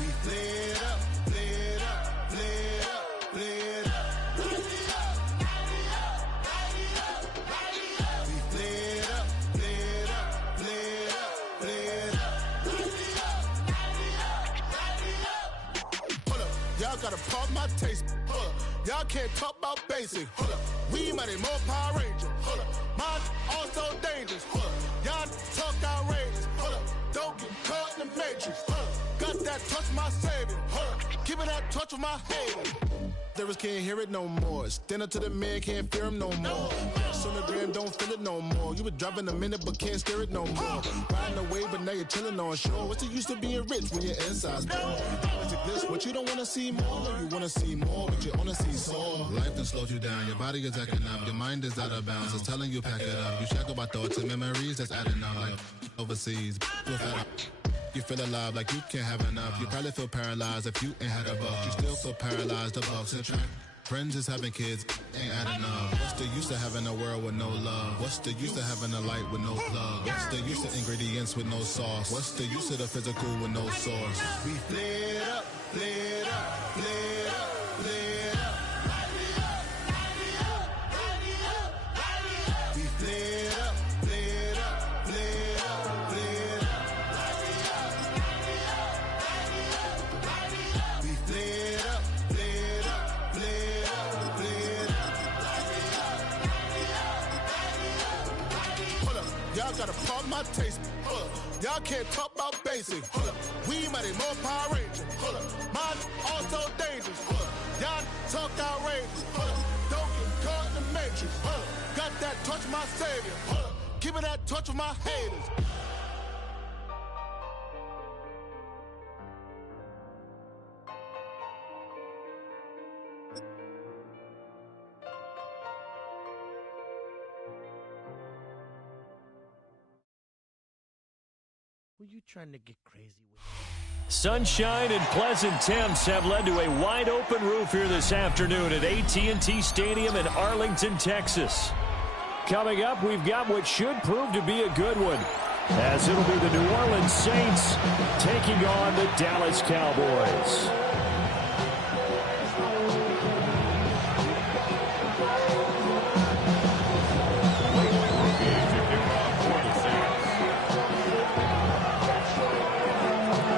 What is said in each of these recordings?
We flared up, flared up, flared up, flared up. We flared up, flared up, flared up, flared up. Hold up, y'all gotta pump my taste. Hold up, y'all can't talk about basic. Hold up, we mighty more Power Ranger. Hold up, mine also dangerous. Hold up, y'all talk outrageous. Hold up, don't get caught in the matrix. Hold up, got that touch my savior. Hold up, keep it that touch with my haters. Devils can't hear it no more. Stand up to the man, can't fear him no more. Sonogram don't feel it no more. You been driving a minute but can't steer it no more. Riding away but now you're chilling on shore. What's the use of being rich when your inside's poor? It's a glitch, but you don't wanna see more. No, you wanna see more, but you wanna see sore. Life done slowed you down. Your body is acting up. Your mind is out of bounds. It's telling you pack it up. You shackle by thoughts and memories that's adding up. Like overseas, you feel alive like you can't have enough. You probably feel paralyzed if you ain't had a buck. You still feel paralyzed above central. Friends is having kids, ain't adding up. What's the use of having a world with no love? What's the use of having a light with no plug? What's the use of ingredients with no sauce? What's the use of the physical with no source? We flared up, flared up, flared up, flared up. We flared up, flared up, flared up, flared up. We flared up, flared up, flared up, flared up. Hold up, y'all gotta pump my taste. Hold up, y'all can't talk about basic. Hold up, we mighty more Power Ranger. Hold up, mine also dangerous. Hold up, y'all talk outrageous. Hold up, don't get caught in the matrix. Hold up, got that touch my savior. Hold up, keep it that touch with my haters. Were you trying to get crazy with me? Sunshine and pleasant temps have led to a wide-open roof here this afternoon at AT&T Stadium in Arlington, Texas. Coming up, we've got what should prove to be a good one, as it'll be the New Orleans Saints taking on the Dallas Cowboys.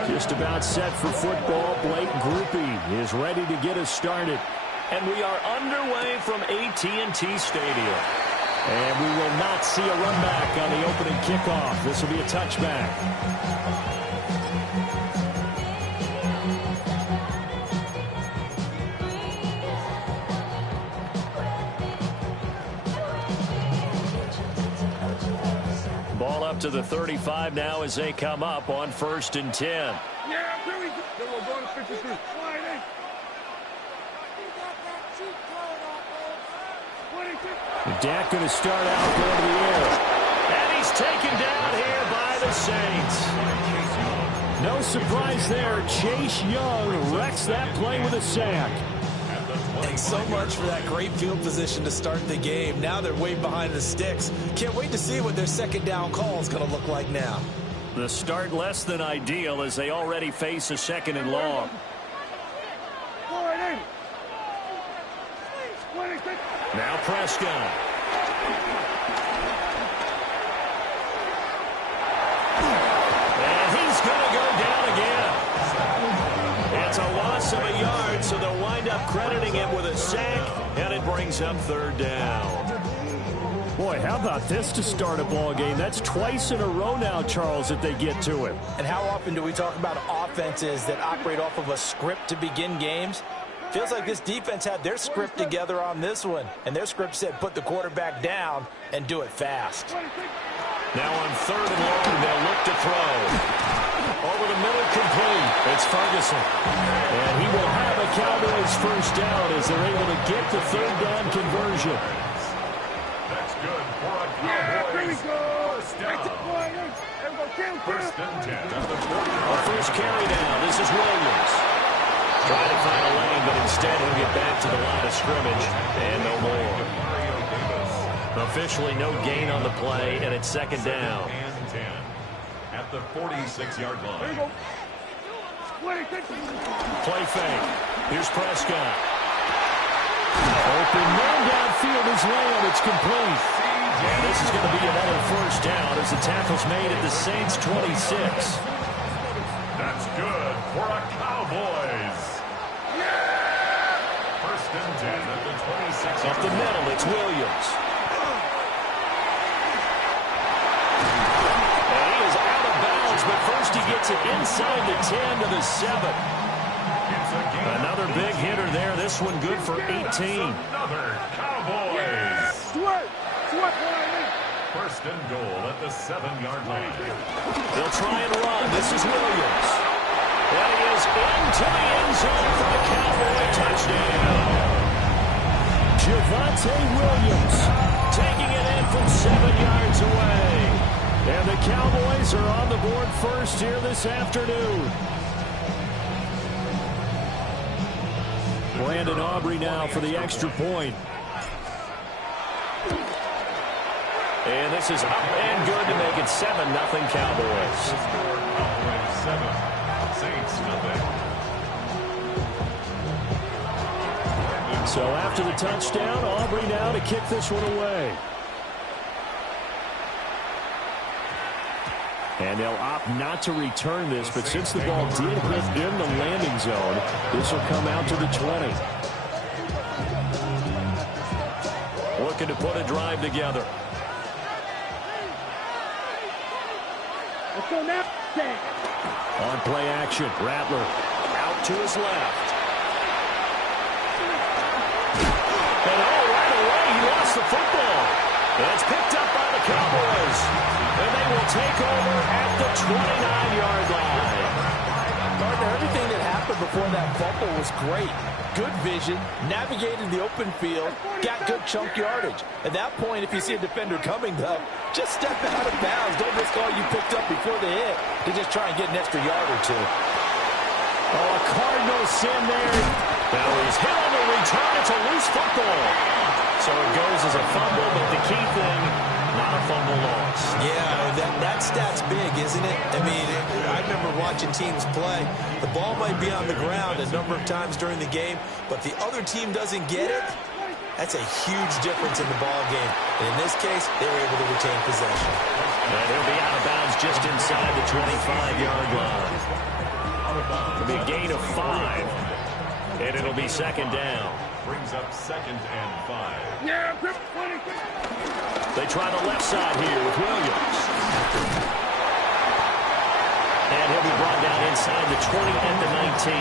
Just about set for football. Blake Groupie is ready to get us started. And we are underway from AT&T Stadium. And we will not see a run back on the opening kickoff. This will be a touchback. Ball up to the 35 now as they come up on 1st and 10. Yeah, here we go. We're going to 53. Dak going to start out going to the air. And he's taken down here by the Saints. No surprise there. Chase Young wrecks that play with a sack. Thanks so much for that great field position to start the game. Now they're way behind the sticks. Can't wait to see what their second down call is going to look like now. The start less than ideal as they already face a 2nd and long. Now Prescott. And he's going to go down again. It's a loss of a yard, so they'll wind up crediting him with a sack, and it brings up 3rd down. Boy, how about this to start a ball game? That's twice in a row now, Charles, that they get to it. And how often do we talk about offenses that operate off of a script to begin games? Feels like this defense had their script together on this one. And their script said put the quarterback down and do it fast. Now on 3rd and long, they'll look to throw. Over the middle, complete. It's Ferguson. And he will have a Cowboys 1st down as they're able to get the 3rd down conversion. That's good for a Cowboys 1st down. 1st and 10. Our first carry down. This is Williams. Trying to find a lane, but instead he'll get back to the line of scrimmage. And no more. Officially no gain on the play, and it's 2nd down. And 10 at the 46-yard line. Play fake. Here's Prescott. Open man downfield is Lamb. It's complete. And this is going to be another first down as the tackle's made at the Saints' 26. That's good for a Cowboys. First and 10 at the 26. Up the middle, it's Williams. And he is out of bounds, but first he gets it inside the 10 to the 7. Another big hitter there. This one good for 18. Another Cowboys. First and goal at the 7-yard line. They'll try and run. This is Williams. And he is into the end zone for the Cowboy touchdown. Javonte Williams taking it in from 7 yards away. And the Cowboys are on the board first here this afternoon. Brandon Aubrey now for the extra point. And this is up and good to make it 7-0 Cowboys. Cowboys 7, Saints nothing. So after the touchdown, Aubrey now to kick this one away. And they'll opt not to return this, but since the ball did hit in the landing zone, this will come out to the 20. Looking to put a drive together. On play action, Rattler out to his left. And right away, he lost the football. And it's picked up by the Cowboys. And they will take over at the 29-yard line. Gardner, everything that happened before that fumble was great. Good vision, navigated the open field, got good chunk yardage. At that point, if you see a defender coming, though, just step out of bounds. Don't risk all you picked up before the hit to just try and get an extra yard or two. Oh, a Cardinal sin there. Now he's hit on the return. It's a loose football. So it goes as a fumble, but the key thing, not a fumble loss. Yeah, that stat's big, isn't it? I mean, I remember watching teams play. The ball might be on the ground a number of times during the game, but the other team doesn't get it. That's a huge difference in the ball game. And in this case, they were able to retain possession. And he'll be out of bounds just inside the 25-yard line. It'll be a gain of 5, and it'll be second down. Brings up 2nd and 5. They try the left side here with Williams. And he'll be brought down inside the 20 and the 19.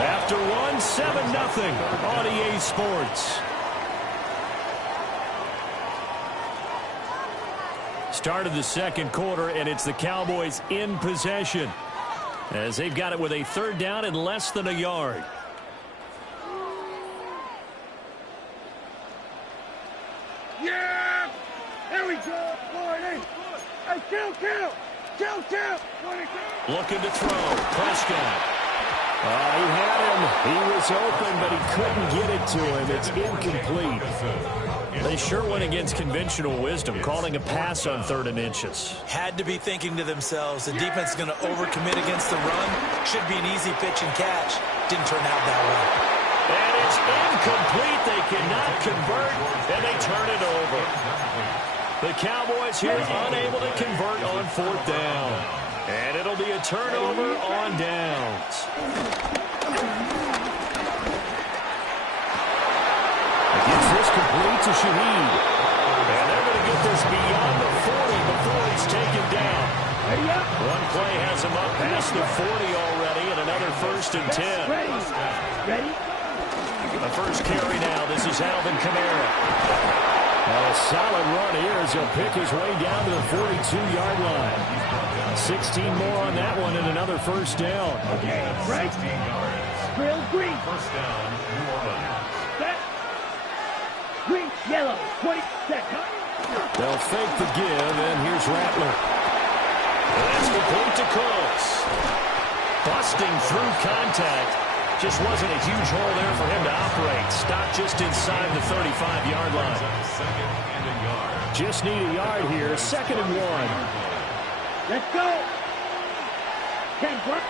After one, 7-0 on EA Sports. Start of the second quarter, and it's the Cowboys in possession, as they've got it with a third down and less than a yard. Yeah! There we go! Hey, kill! Looking to throw. Prescott. He had him. He was open, but he couldn't get it to him. It's incomplete. They sure went against conventional wisdom, calling a pass on 3rd and inches. Had to be thinking to themselves, the defense is going to overcommit against the run. Should be an easy pitch and catch. Didn't turn out that way. And it's incomplete. They cannot convert, and they turn it over. The Cowboys here unable to convert on 4th down. And it'll be a turnover on downs. Gets this complete to Shaheed. And they're going to get this beyond the 40 before he's taken down. One play has him up past the 40 already, and another 1st and 10. Ready? The first carry now. This is Alvin Kamara. A solid run here as he'll pick his way down to the 42-yard line. 16 more on that one and another first down. Okay, right. 16 yards. Grill green. First down, New Orleans. Set. Green, yellow. 20 seconds. They'll fake the give, and here's Rattler. That's complete to Cooks. Busting through contact. Just wasn't a huge hole there for him to operate. Stopped just inside the 35-yard line. Second and a yard. Just need a yard here. 2nd and 1. Let's go. 10 work.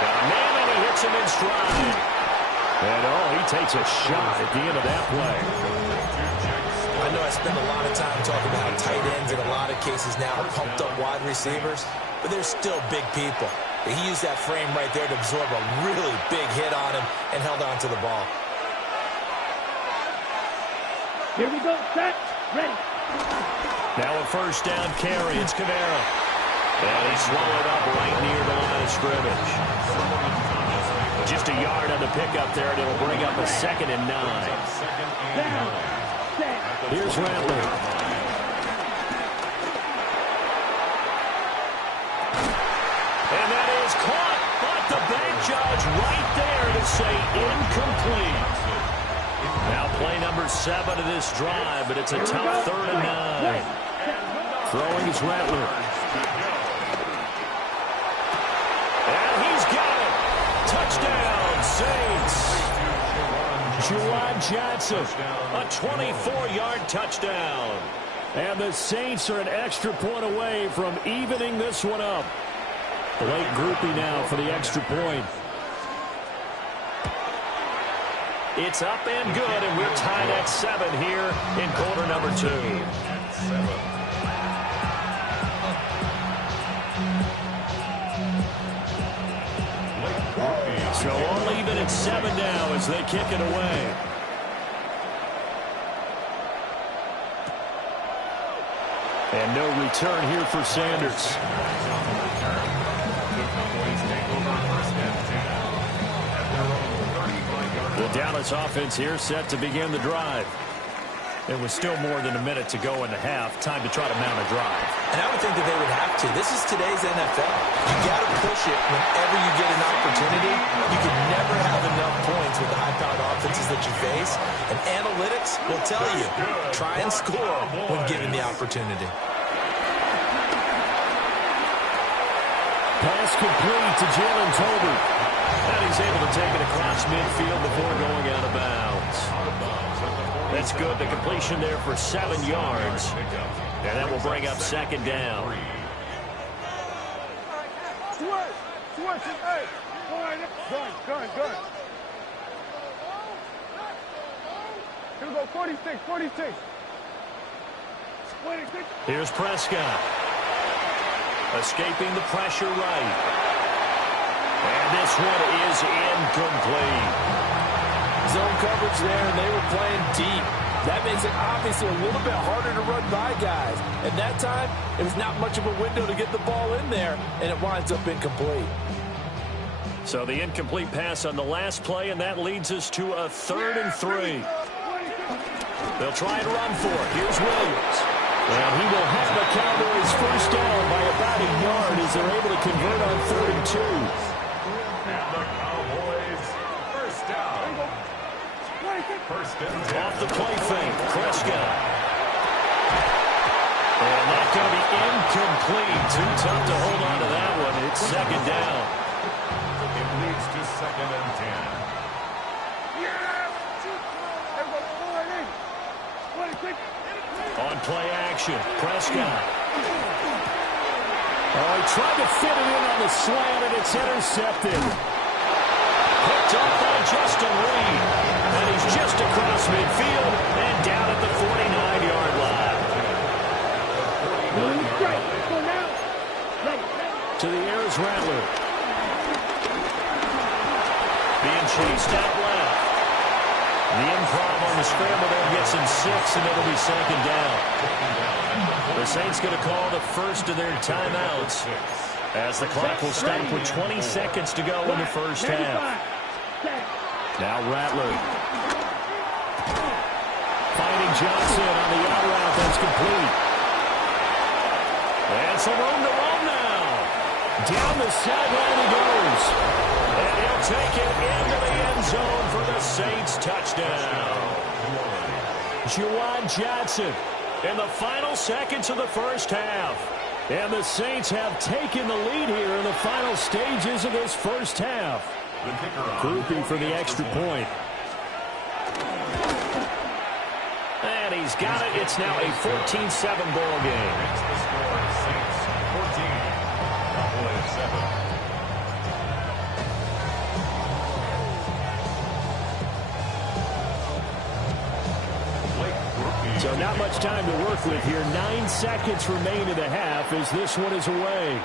Got a man, and he hits him in stride. And, he takes a shot at the end of that play. I know I spend a lot of time talking about how tight ends in a lot of cases now are pumped up wide receivers, but they're still big people. He used that frame right there to absorb a really big hit on him and held on to the ball. Here we go, set, ready. Now a first down carry. It's Kamara. And he swallowed up right near the line of scrimmage. Just a yard on the pickup there, and it'll bring up a 2nd and 9. Down, set. Here's Rattler. And that is caught, but the bank judge right there to say incomplete. Now play number 7 of this drive, but it's a tough 3rd and 9. Throwing is Rattler. And he's got it. Touchdown, Saints. Juwan Johnson, a 24-yard touchdown. And the Saints are an extra point away from evening this one up. Late groupie now for the extra point. It's up and good, and we're tied at 7 here in quarter number 2. So all even at 7 now as they kick it away. And no return here for Sanders. The Dallas offense here set to begin the drive. There was still more than a minute to go in the half. Time to try to mount a drive. And I would think that they would have to. This is today's NFL. You got to push it whenever you get an opportunity. You can never have enough points with the high-powered offenses that you face. And analytics will tell you, try and score when given the opportunity. Pass complete to Jalen Tolbert. And he's able to take it across midfield before going out of bounds. That's good. The completion there for 7 yards. And that will bring up 2nd down. Here we go, 46. Here's Prescott. Escaping the pressure right. And this one is incomplete. Zone coverage there, and they were playing deep. That makes it obviously a little bit harder to run by guys. And that time, it was not much of a window to get the ball in there, and it winds up incomplete. So the incomplete pass on the last play, and that leads us to a 3rd and 3. They'll try and run for it. Here's Williams. And he will have the Cowboys first down by about a yard as they're able to convert on 3rd and 2. And the Cowboys first down. Off the play fake, Prescott. And that's going to be incomplete. Too tough to hold on to that one. It's 2nd down. It leads to 2nd and 10. On play action, Prescott. Oh, he tried to fit it in on the slant, and it's intercepted. Picked up by Justin Reed. And he's just across midfield and down at the 49-yard line. To the air is Rattler. Being chased out left. The improv on the scramble there gets him 6, and it'll be 2nd down. The Saints going to call the first of their timeouts as the clock will stop with 20 seconds to go in the first half. Now Rattler. Finding Johnson on the out route. That's complete. And some room to roam now. Down the sideline he goes. And he'll take it into the end zone for the Saints touchdown. Juwan Johnson in the final seconds of the first half. And the Saints have taken the lead here in the final stages of this first half. Groupie for the extra point. And he's got it. It's now a 14-7 ball game. 14. Cowboys 7. So not much time to work with here. 9 seconds remain in the half as this one is away.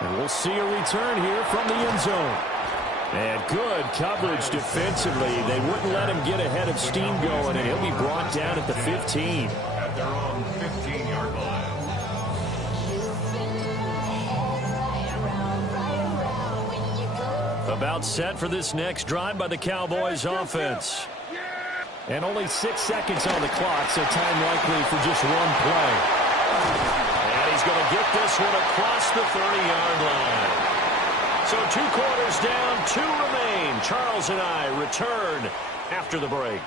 And we'll see a return here from the end zone. And good coverage defensively. They wouldn't let him get ahead of steam going, and he'll be brought down at the 15. At their own 15-yard line. About set for this next drive by the Cowboys offense. And only 6 seconds on the clock, so time likely for just one play. And he's going to get this one across the 30-yard line. So 2 quarters down, 2 remain. Charles and I return after the break.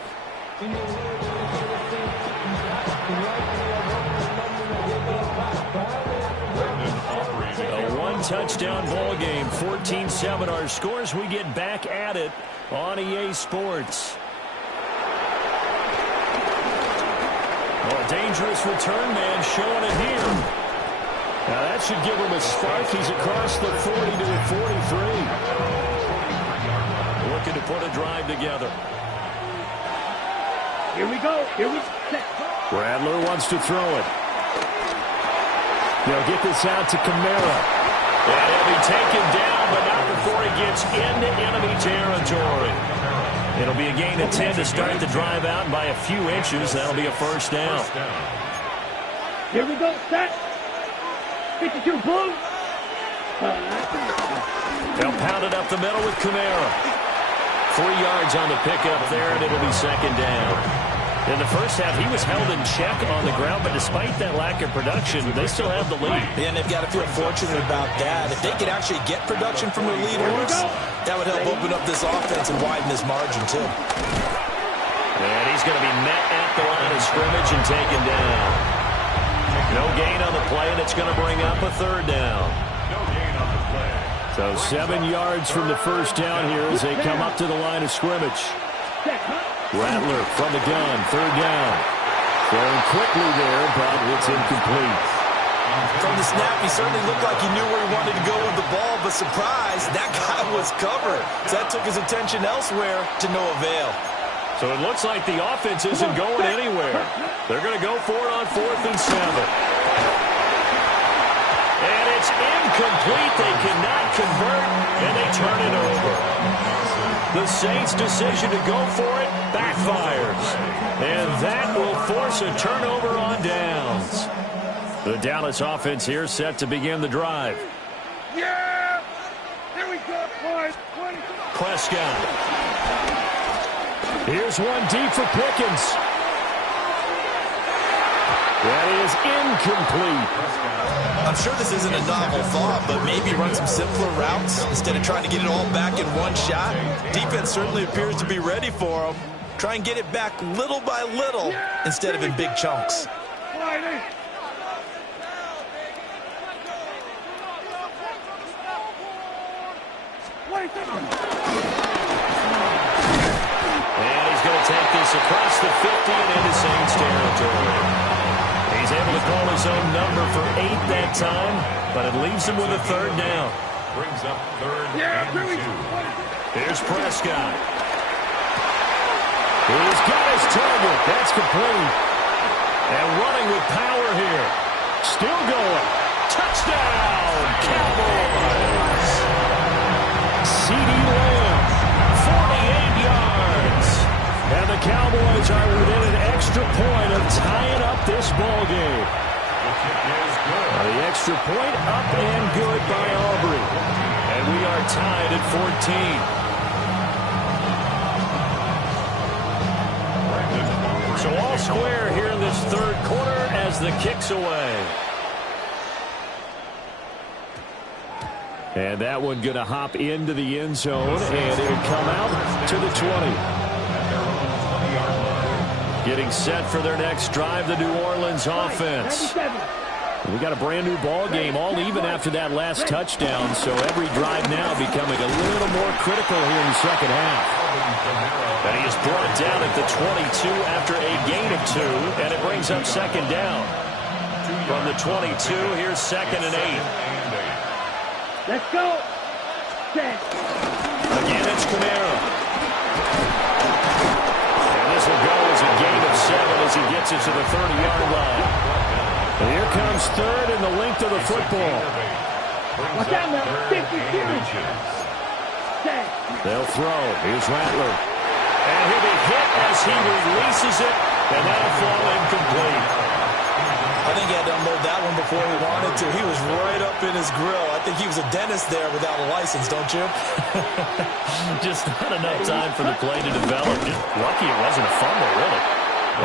A one-touchdown ball game, 14-7 our scores. We get back at it on EA Sports. Oh, a dangerous return man showing it here. Now that should give him a spark. He's across the 40 to the 43. Looking to put a drive together. Here we go. Here we go. Rattler wants to throw it. They'll get this out to Kamara. And he'll be taken down, but not before he gets into enemy territory. It'll be a gain of 10 to start the drive out, and by a few inches, that'll be a first down. Here we go. Set. 52 boom. They'll pound it up the middle with Kamara. 3 yards on the pickup there, and it'll be second down. In the first half, he was held in check on the ground, but despite that lack of production, they still have the lead. Yeah, and they've got to feel fortunate about that. If they could actually get production from their leaders, that would help open up this offense and widen this margin, too. And he's going to be met at the line of scrimmage and taken down. No gain on the play, and it's going to bring up a third down. No gain on the play. So 7 yards from the first down here as they come up to the line of scrimmage. Rattler from the gun, third down. Throwing quickly there, but it's incomplete. From the snap, he certainly looked like he knew where he wanted to go with the ball, but surprise, that guy was covered. So that took his attention elsewhere to no avail. So it looks like the offense isn't going anywhere. They're going to go for it on 4th and 7. And it's incomplete. They cannot convert, and they turn it over. The Saints' decision to go for it backfires. And that will force a turnover on downs. The Dallas offense here set to begin the drive. Yeah! Here we go, boys. Prescott. Here's one deep for Pickens. That is incomplete. I'm sure this isn't a novel thought, but maybe run some simpler routes instead of trying to get it all back in one shot. Defense certainly appears to be ready for them. Try and get it back little by little instead of in big chunks. And he's going to take this across the 50 and into Saints territory. He's able to call his own number for 8 that time, but it leaves him with a third down. Brings up 3rd and 2. Here's Prescott. He's got his target. That's complete. And running with power here. Still going. Touchdown, Cowboys. CeeDee Lamb, 48 yards. And the Cowboys are within an extra point of tying up this ball game. The extra point up and good by Aubrey. And we are tied at 14. So all square here in this third quarter as the kick's away. And that one going to hop into the end zone, and it'll come out to the 20. Getting set for their next drive, the New Orleans offense. We got a brand new ball game, all even after that last touchdown, so every drive now becoming a little more critical here in the second half. And he is brought down at the 22 after a gain of 2, and it brings up second down. From the 22, here's 2nd and 8. Let's go. Set. Again, it's Camara. And this will go as a gain of 7 as he gets it to the 30-yard line. And here comes 3rd and the length of the football. Watch out now. 52. Set. They'll throw. Here's Rattler. And he'll be hit as he releases it, and that'll fall incomplete. I think he had to unload that one before he wanted to. He was right up in his grill. I think he was a dentist there without a license, don't you? Just not enough time for the play to develop. Just lucky it wasn't a fumble, really.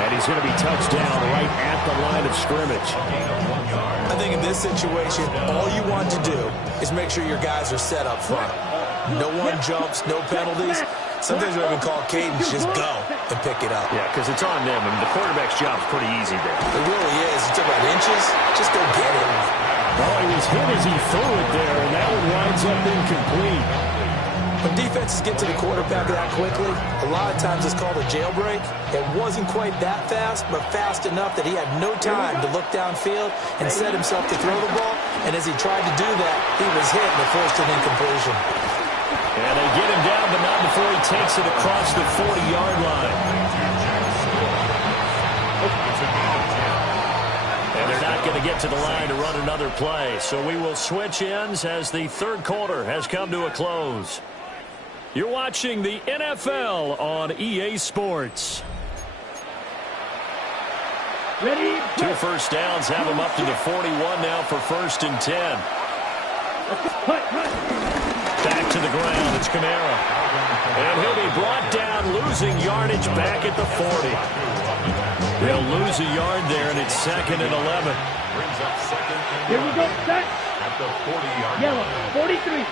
And he's going to be touched down right at the line of scrimmage. I think in this situation, all you want to do is make sure your guys are set up front. No one jumps, no penalties. Sometimes we even call cadence, just go and pick it up. Yeah, because it's on them, and the quarterback's job is pretty easy there. It really is. It's about inches. Just go get it. Well, he was hit as he threw it there, and that one winds up incomplete. When defenses get to the quarterback that quickly, a lot of times it's called a jailbreak. It wasn't quite that fast, but fast enough that he had no time to look downfield and set himself to throw the ball. And as he tried to do that, he was hit and it forced an incompletion. And they get him down, but not before he takes it across the 40-yard line. And they're not going to get to the line to run another play. So we will switch ends as the 3rd quarter has come to a close. You're watching the NFL on EA Sports. Ready? 2 first downs have him up to the 41 now for 1st and 10. Back to the ground, it's Camara. And he'll be brought down, losing yardage back at the 40. They'll lose a yard there, and it's 2nd and 11. Brings up 2nd and Here we go. Set. at the 40-yard Yellow. line. 43.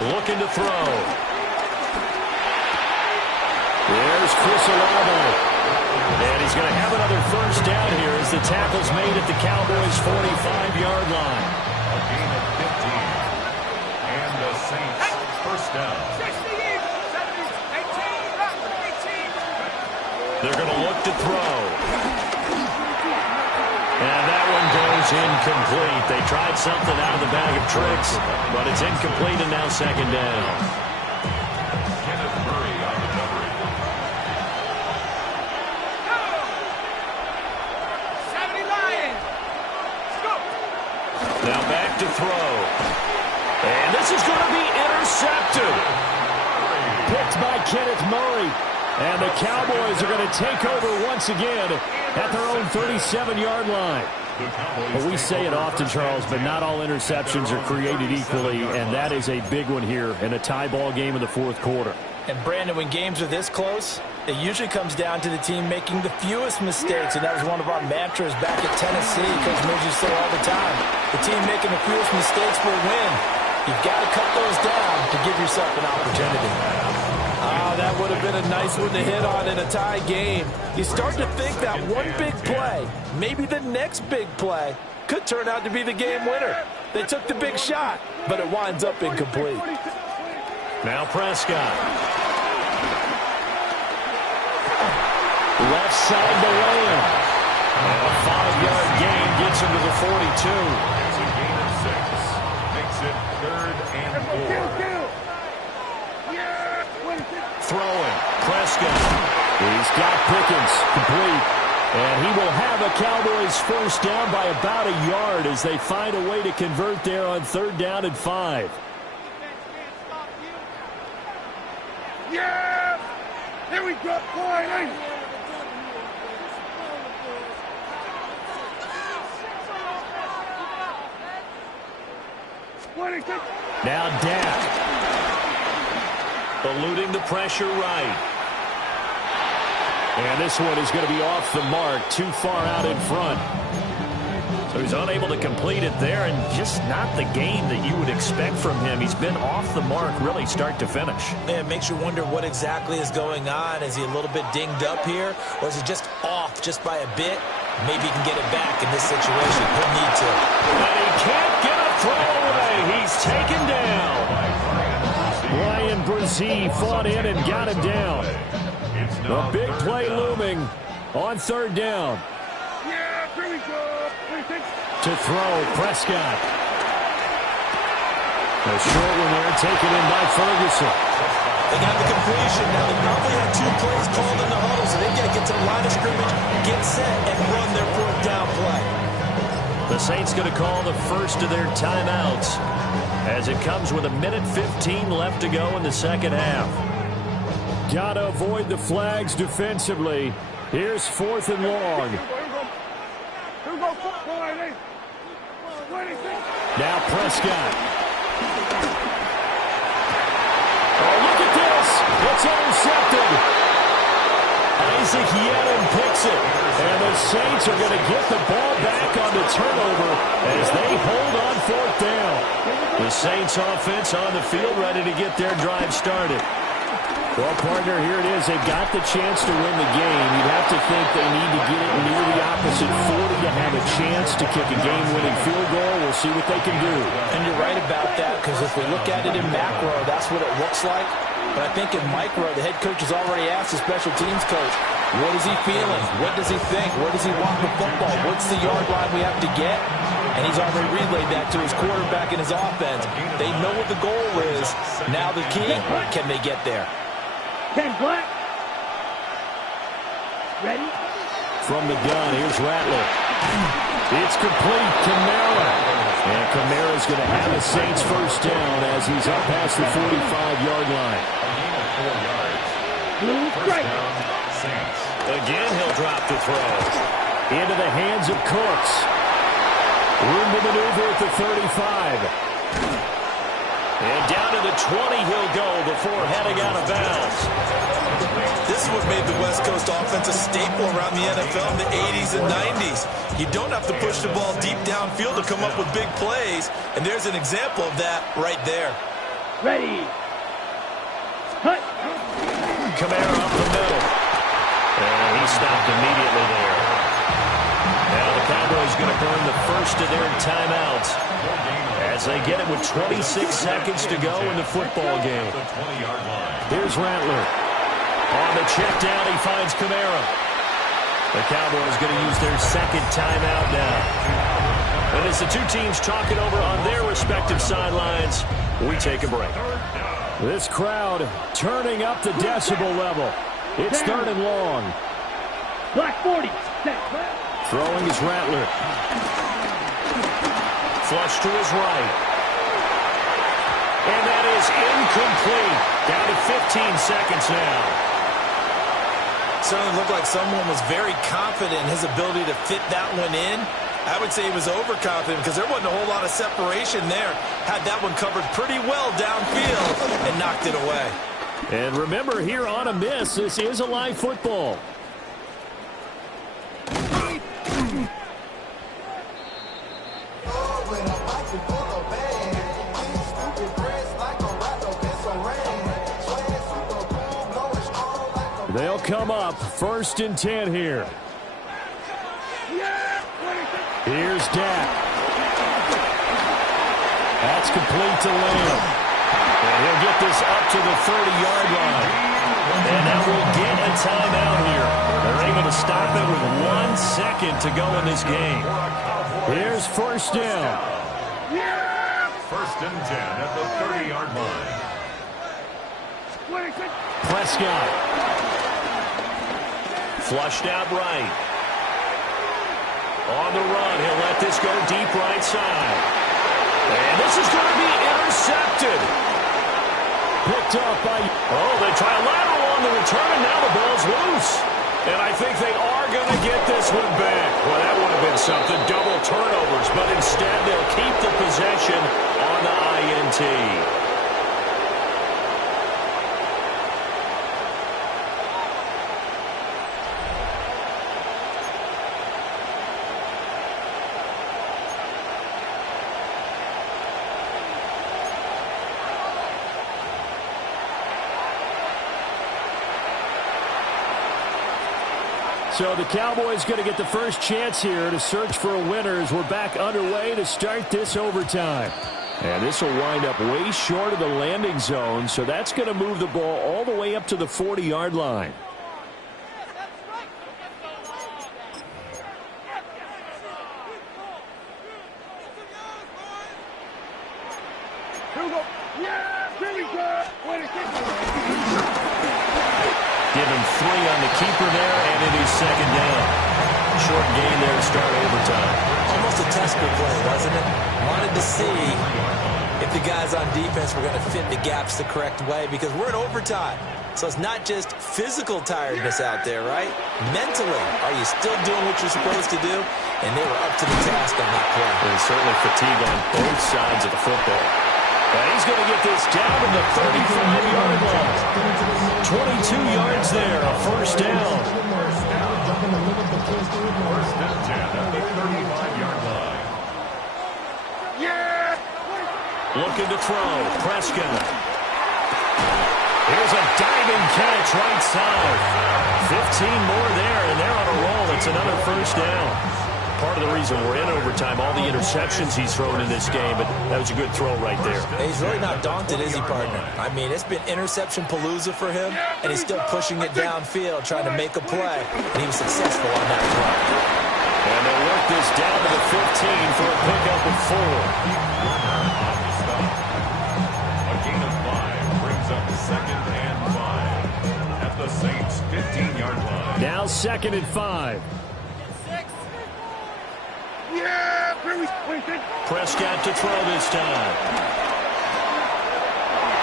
Looking to throw. There's Chris Olave. And he's going to have another first down here as the tackle's made at the Cowboys' 45-yard line. A gain of 15. And the Saints first down. They're going to look to throw. And that one goes incomplete. They tried something out of the bag of tricks, but it's incomplete and now 2nd down. Kenneth Murray on the coverage. Now back to throw. And this is going to be intercepted. Picked by Kenneth Murray. And the Cowboys are going to take over once again at their own 37-yard line. Well, we say it often, Charles, but not all interceptions are created equally, and that is a big one here in a tie ball game in the 4th quarter. And, Brandon, when games are this close, it usually comes down to the team making the fewest mistakes, and that was one of our mantras back at Tennessee. Coach Mills used to say all the time, the team making the fewest mistakes will win. You've got to cut those down to give yourself an opportunity. That would have been a nice one to hit on in a tie game. You start to think that one big play, maybe the next big play, could turn out to be the game winner. They took the big shot, but it winds up incomplete. Now Prescott. Left side to Lamb. And a 5-yard gain gets him to the 42. It's a gain of 6. Makes it 3rd and 4. Throwing. Prescott. He's got Pickens. Complete. And he will have a Cowboys first down by about a yard as they find a way to convert there on 3rd down and 5. Yeah! Here we go, boy! Now Dak. Eluding the pressure right. And this one is going to be off the mark, too far out in front. So he's unable to complete it there, and just not the game that you would expect from him. He's been off the mark really start to finish. Yeah, it makes you wonder what exactly is going on. Is he a little bit dinged up here, or is he just off just by a bit? Maybe he can get it back in this situation. He'll need to. And he can't get a throw away. He's taken down. Ryan Brzee fought in and got him down. A big play looming on third down. Yeah, here we go. To throw, Prescott. A short one there, taken in by Ferguson. They got the completion. Now they probably had 2 plays called in the huddle, so they've got to get to the line of scrimmage, get set, and run their 4th down play. The Saints going to call the first of their timeouts as it comes with 1:15 left to go in the second half. Got to avoid the flags defensively. Here's 4th and long. Now Prescott. Oh, look at this. It's intercepted. Isaac Yenin picks it. And the Saints are going to get the ball back on the turnover as they hold on 4th down. The Saints offense on the field ready to get their drive started. Well, partner, here it is. They've got the chance to win the game. You'd have to think they need to get it near the opposite 40 to have a chance to kick a game-winning field goal. We'll see what they can do. And you're right about that, because if we look at it in macro, that's what it looks like. But I think in micro, the head coach has already asked the special teams coach, what is he feeling? What does he think? Where does he want the football? What's the yard line we have to get? And he's already relayed that to his quarterback and his offense. They know what the goal is. Now the key, can they get there? 10 black. Ready? From the gun, here's Rattler. It's complete. Kamara. And Kamara's going to have a Saints first down as he's up past the 45-yard line. Again, he'll drop the throw. Into the hands of Cooks. Room to maneuver at the 35. And down to the 20 he'll go before heading out of bounds. This is what made the West Coast offense a staple around the NFL in the 80s and 90s. You don't have to push the ball deep downfield to come up with big plays, and there's an example of that right there. Ready. Cut. Kamara up the middle. And he stopped immediately there. Now the Cowboys going to burn the first of their timeouts as they get it with 26 seconds to go in the football game. Here's Rattler. On the check down, he finds Kamara. The Cowboys going to use their second timeout now. And as the two teams talking over on their respective sidelines, we take a break. This crowd turning up the decibel level. It's 3rd and long. Black 40. Throwing is Rattler. Flush to his right. And that is incomplete. Down to 15 seconds now. Certainly looked like someone was very confident in his ability to fit that one in. I would say he was overconfident because there wasn't a whole lot of separation there. Had that one covered pretty well downfield and knocked it away. And remember, here on a miss, this is a live football. They'll come up 1st and 10 here. Here's Dak. That's complete to Lamb. And he'll get this up to the 30-yard line. And that will get a timeout here. They're able to stop it with 1 second to go in this game. Here's 1st down. 1st and 10 at the 30-yard line. Prescott. Flushed out right. On the run, he'll let this go deep right side. And this is going to be intercepted. Picked up by... Oh, they try a lateral on the return, and now the ball's loose. And I think they are going to get this one back. Well, that would have been something. Double turnovers, but instead they'll keep the possession on the INT. So the Cowboys going to get the first chance here to search for a winner as we're back underway to start this overtime. And this will wind up way short of the landing zone, so that's going to move the ball all the way up to the 40-yard line. Give him 3 on the keeper there, and it is second down. Short gain there to start overtime. Almost a textbook play, wasn't it? Wanted to see if the guys on defense were going to fit the gaps the correct way, because we're in overtime. So it's not just physical tiredness out there, right? Mentally, are you still doing what you're supposed to do? And they were up to the task on that play. There's certainly fatigue on both sides of the football. And he's going to get this down to the 35-yard line. 22 yards there, a first down. First and 10 at the 35-yard line. Looking to throw. Prescott. Here's a diving catch right side. 15 more there, and they're on a roll. It's another first down. Part of the reason we're in overtime, all the interceptions he's thrown in this game, but that was a good throw right there. He's really not daunted, is he, partner? I mean, it's been interception palooza for him, and he's still pushing it downfield, trying to make a play, and he was successful on that play. And they'll work this down to the 15 for a pickup of 4. A gain of 5 brings up second and 5 at the Saints' 15-yard line. Now second and 5. Prescott to throw this time.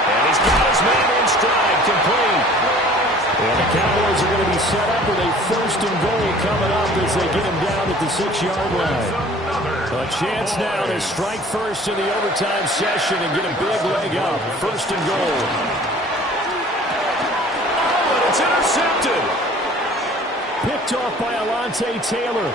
And he's got his man in stride, complete. And the Cowboys are going to be set up with a first and goal coming up as they get him down at the 6-yard line. A chance now to strike first in the overtime session and get a big leg up. First and goal. Oh, and it's intercepted. Picked off by Alontae Taylor.